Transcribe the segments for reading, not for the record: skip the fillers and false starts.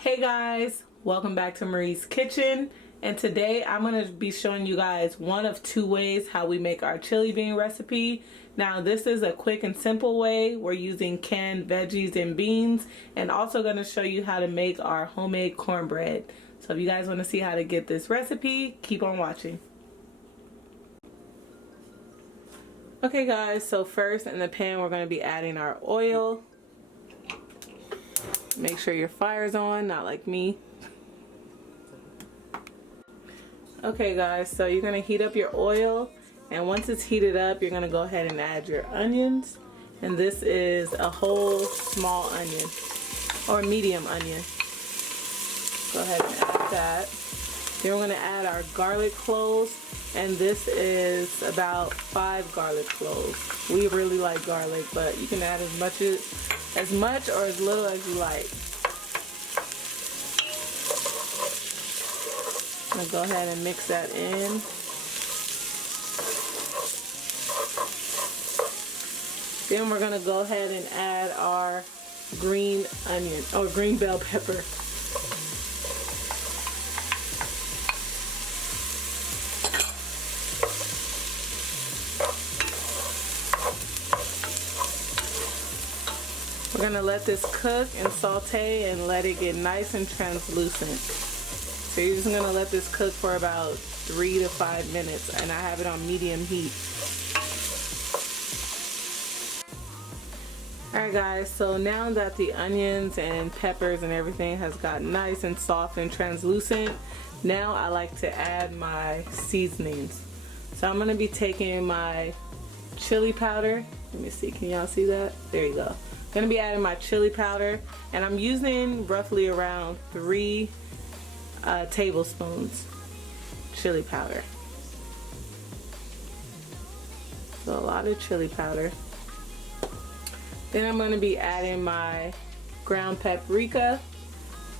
Hey guys, welcome back to Marie's Kitchen, and today I'm going to be showing you guys one of two ways how we make our chili bean recipe. Now this is a quick and simple way. We're using canned veggies and beans, and also going to show you how to make our homemade cornbread. So if you guys want to see how to get this recipe, keep on watching. Okay guys, so first in the pan we're going to be adding our oil. Make sure your fire's on, not like me. Okay guys, so you're going to heat up your oil, and once it's heated up you're going to go ahead and add your onions. And this is a whole small onion or medium onion. Go ahead and add that. Then we're going to add our garlic cloves, and this is about 5 garlic cloves. We really like garlic, but you can add as much or as little as you like. I'm going to go ahead and mix that in. Then we're going to go ahead and add our green onion or green bell pepper. We're going to let this cook and saute and let it get nice and translucent. So you're just going to let this cook for about 3 to 5 minutes, and I have it on medium heat. Alright guys, so now that the onions and peppers and everything has got nice and soft and translucent, now I like to add my seasonings. So I'm going to be taking my chili powder. Let me see, can y'all see that? There you go. Gonna be adding my chili powder, and I'm using roughly around 3 tablespoons chili powder. So a lot of chili powder. Then I'm gonna be adding my ground paprika,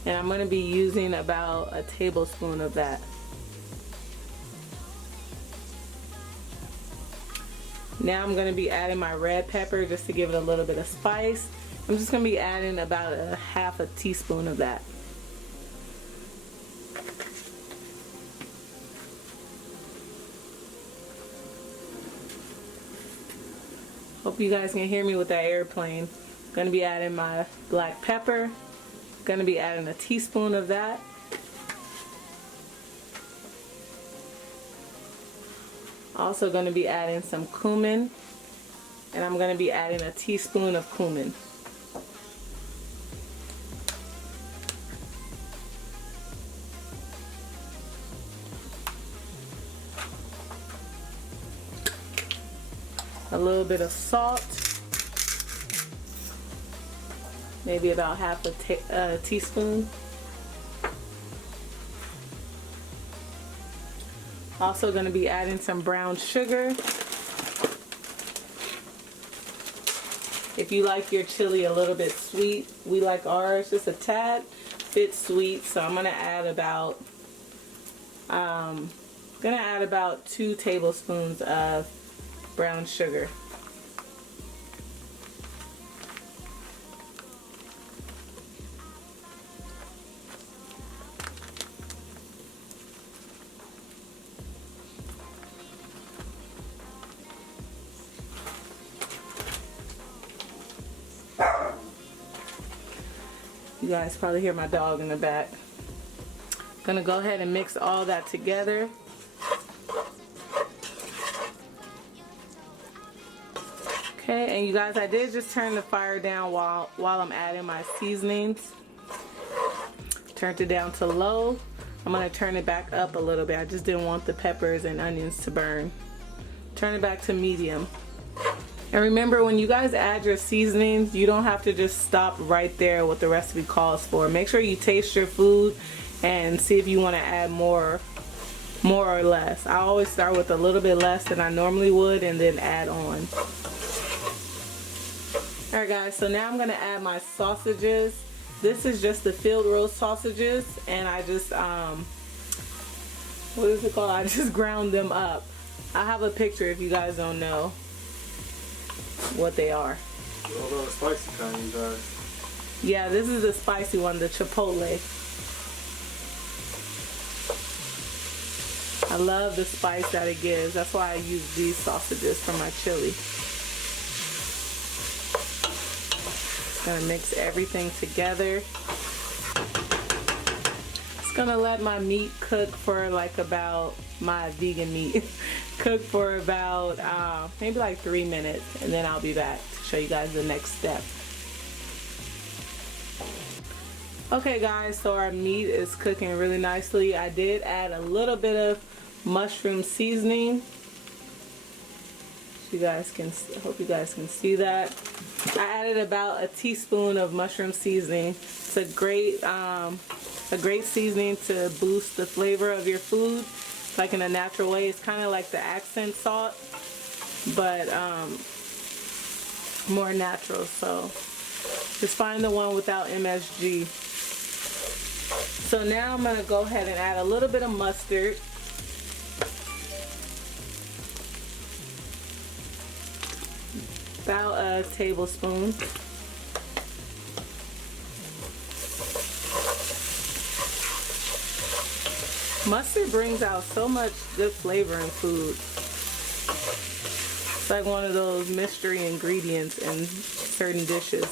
and I'm gonna be using about a tablespoon of that. Now I'm going to be adding my red pepper just to give it a little bit of spice. I'm just going to be adding about a half a teaspoon of that. Hope you guys can hear me with that airplane. I'm going to be adding my black pepper. I'm going to be adding a teaspoon of that. Also going to be adding some cumin, and I'm going to be adding a teaspoon of cumin. A little bit of salt, maybe about half a teaspoon. Also going to be adding some brown sugar. If you like your chili a little bit sweet, we like ours just a tad bit sweet, so I'm going to add about 2 tablespoons of brown sugar. You guys probably hear my dog in the back. Gonna go ahead and mix all that together. Okay, and you guys, I did just turn the fire down while I'm adding my seasonings. Turned it down to low. I'm gonna turn it back up a little bit. I just didn't want the peppers and onions to burn. Turn it back to medium. And remember, when you guys add your seasonings, you don't have to just stop right there what the recipe calls for. Make sure you taste your food and see if you want to add more or less. I always start with a little bit less than I normally would and then add on. Alright guys, so now I'm going to add my sausages. This is just the field roast sausages, and I just, what is it called? I just ground them up. I have a picture if you guys don't know what they are. All those spicy kind, you guys. Yeah, this is the spicy one, the chipotle. I love the spice that it gives. That's why I use these sausages for my chili. Just gonna mix everything together. Just gonna let my meat cook for like about, my vegan meat, cook for about maybe like 3 minutes, and then I'll be back to show you guys the next step. Okay guys, so our meat is cooking really nicely. I did add a little bit of mushroom seasoning. You guys can, I hope you guys can see that. I added about a teaspoon of mushroom seasoning. It's a great seasoning to boost the flavor of your food, like in a natural way. It's kind of like the accent salt, but more natural. So just find the one without MSG. So now I'm gonna go ahead and add a little bit of mustard. About a tablespoon. Mustard brings out so much good flavor in food. It's like one of those mystery ingredients in certain dishes.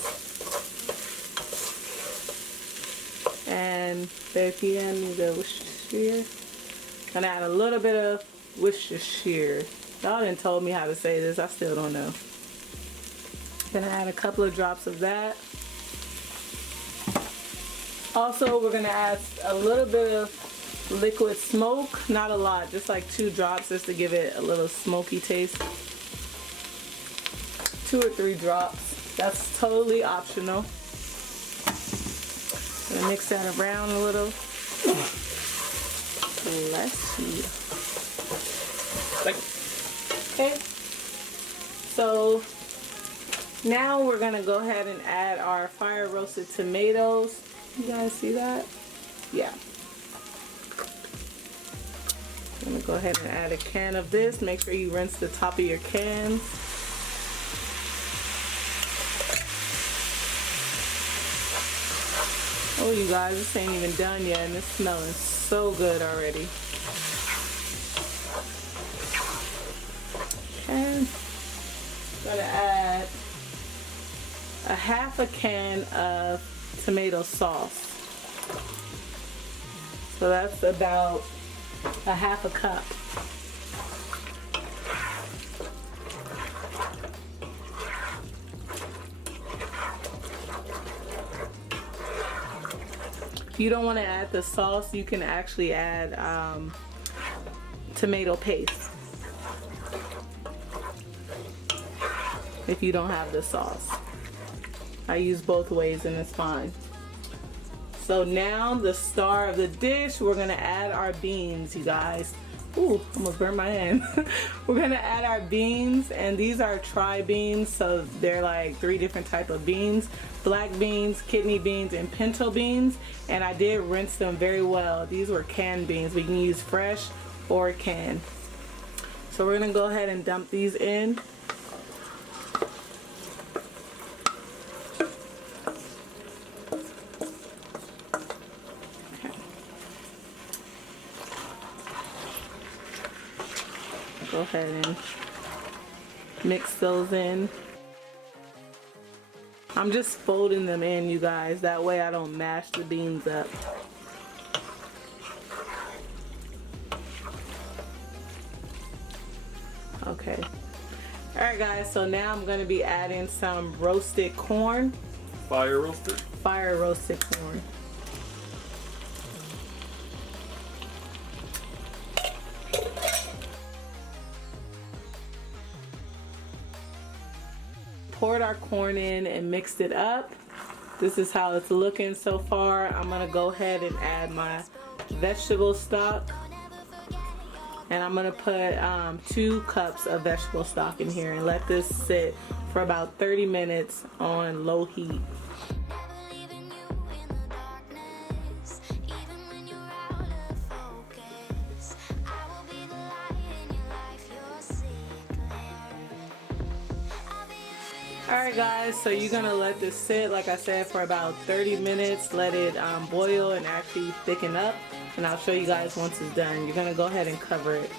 And if you need the Worcestershire, gonna add a little bit of Worcestershire. Y'all didn't told me how to say this. I still don't know. Gonna add a couple of drops of that. Also, we're gonna add a little bit of liquid smoke, not a lot, just like 2 drops, just to give it a little smoky taste. 2 or 3 drops. That's totally optional. Gonna mix that around a little. Bless you. Okay. So now we're gonna go ahead and add our fire roasted tomatoes. You guys see that? Yeah. I'm gonna go ahead and add a can of this. Make sure you rinse the top of your cans. Oh, you guys, this ain't even done yet, and it's smelling so good already. And I'm gonna add a half a can of tomato sauce. So that's about a half a cup. If you don't want to add the sauce, you can actually add tomato paste if you don't have the sauce. I use both ways and it's fine. So now the star of the dish, we're gonna add our beans, you guys. Ooh, almost burned my hand. We're gonna add our beans, and these are tri beans, so they're like 3 different types of beans: black beans, kidney beans, and pinto beans. And I did rinse them very well. These were canned beans. We can use fresh or canned. So we're gonna go ahead and dump these in. Go ahead and mix those in. I'm just folding them in, you guys. That way I don't mash the beans up. Okay. Alright guys, so now I'm going to be adding some roasted corn. Fire roasted? Fire roasted corn. Poured our corn in and mixed it up. This is how it's looking so far. I'm gonna go ahead and add my vegetable stock, and I'm gonna put 2 cups of vegetable stock in here and let this sit for about 30 minutes on low heat. Alright guys, so you're gonna let this sit, like I said, for about 30 minutes. Let it boil and actually thicken up, and I'll show you guys once it's done. You're gonna go ahead and cover it.